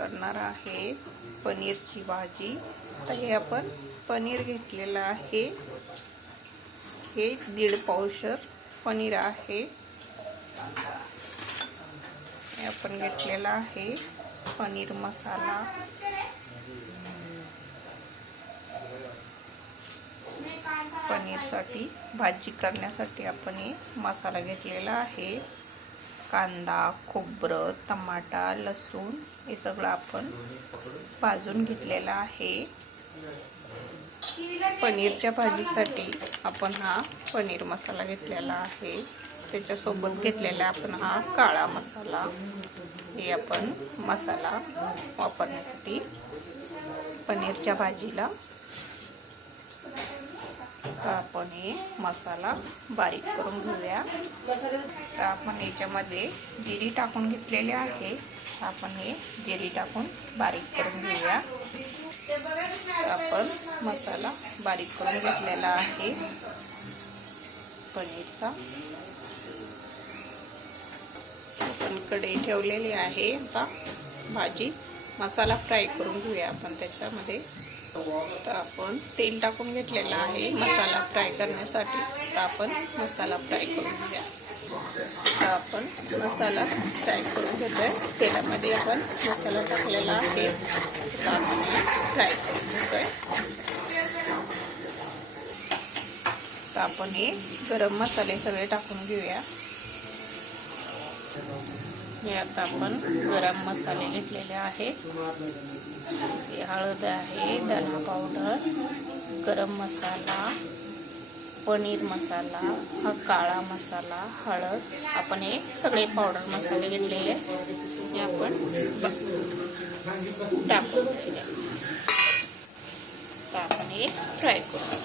करणार आहे पनीरची भाजी। तर हे आपण पनीर घेतलेलं आहे, हे 1.5 पावशर पनीर आहे। हे आपण घेतलेला आहे पनीर मसाला, पनीरसाठी भाजी करण्यासाठी आपण हे मसाला घेतलेला आहे। कांदा, खोबरं, टमाटा, लसूण हे सगळं आपण भाजून घेतलेला आहे। पनीरच्या भाजीसाठी आपण हा पनीर मसाला घेतलेला आहे। त्याच्यासोबत घेतलेला आपण हा काळा मसाला। हे आपण मसाला वापरण्यासाठी पनीरच्या भाजीला आपण हे मसाला बारीक करून घेऊया। तर आपण याच्यामध्ये जिरी टाकून घेतलेले आहे, आपण हे जिरी टाकून बारीक करून घेऊया। तर आपण मसाला बारीक करून घेतलेला आहे पनीरचा। आपण कढई ठेवलेली आहे, आता भाजी मसाला फ्राय करून घेऊया आपण त्याच्यामध्ये। तर आपण तेल टाकून घेतलेला आहे मसाला फ्राय करण्यासाठी। तर आपण मसाला फ्राय करून घेऊया। तर आपण मसाला फ्राय करून घेतोय, तेलामध्ये आपण मसाला टाकलेला आहे। तर आपण फ्राय करून घेतोय। तर आपण हे गरम मसाले सगळे टाकून घेऊया। हे आता आपण गरम मसाले घेतलेले आहेत। हे हळद आहे, धना पावडर, गरम मसाला, पनीर मसाला, हा काळा मसाला, हळद, आपण हे सगळे पावडर मसाले घेतलेले हे आपण टाकून घेऊया। तर आपण हे फ्राय करू।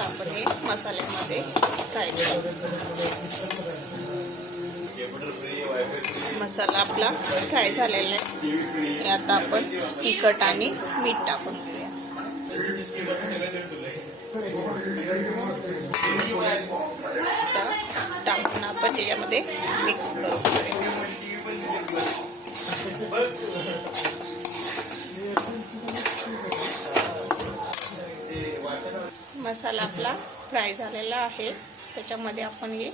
आपण हे मसाल्यामध्ये फ्राय करू। मसाला आपला फ्राय झालेला आहे। आता आपण तिखट आणि मीठ टाकून घेऊया। टाकून आपण त्याच्यामध्ये मिक्स करू। मसाला आपला फ्राय झालेला आहे, त्याच्यामध्ये आपण हे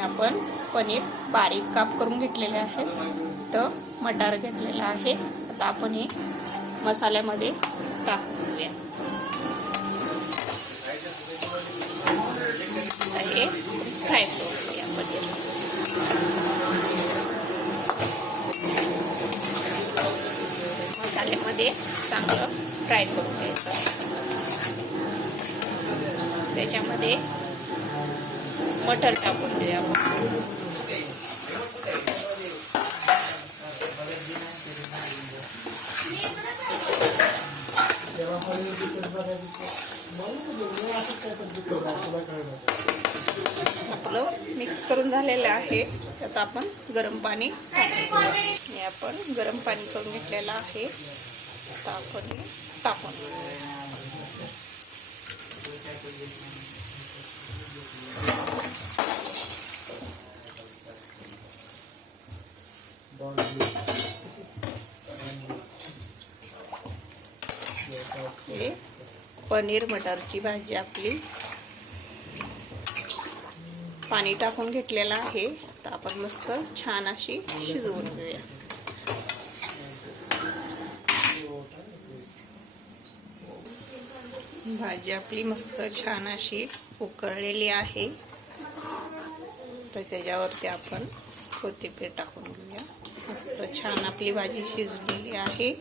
आपण पनीर बारीक काप करून घेतलेले आहेत। तर मटार घेतलेला आहे, आता आपण हे मसाल्यामध्ये टाकून घेऊया। हे फ्राय करून घेऊया पनीर। मसाल्यामध्ये चांगलं फ्राय करून घ्यायचं। त्याच्यामध्ये मटर टाकून देऊया आपण। आपलं मिक्स करून झालेलं आहे। त्यात आपण गरम पाणी हे आपण गरम पाणी करून घेतलेलं आहे। आता आपण टाकून हे पनीर मटरची भाजी आपली पाणी टाकून घेतलेलं आहे। तर आपण मस्त छान अशी शिजवून घेऊया। भाजी आपली मस्त छान अशी उकळलेली आहे। तर त्याच्यावरती आपण कोथिंबीर टाकून घेऊया। मस्त छान आपली भाजी शिजलेली आहे।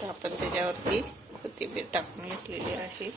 तर आपण त्याच्यावरती कोथिंबीर टाकून घेतलेली आहे।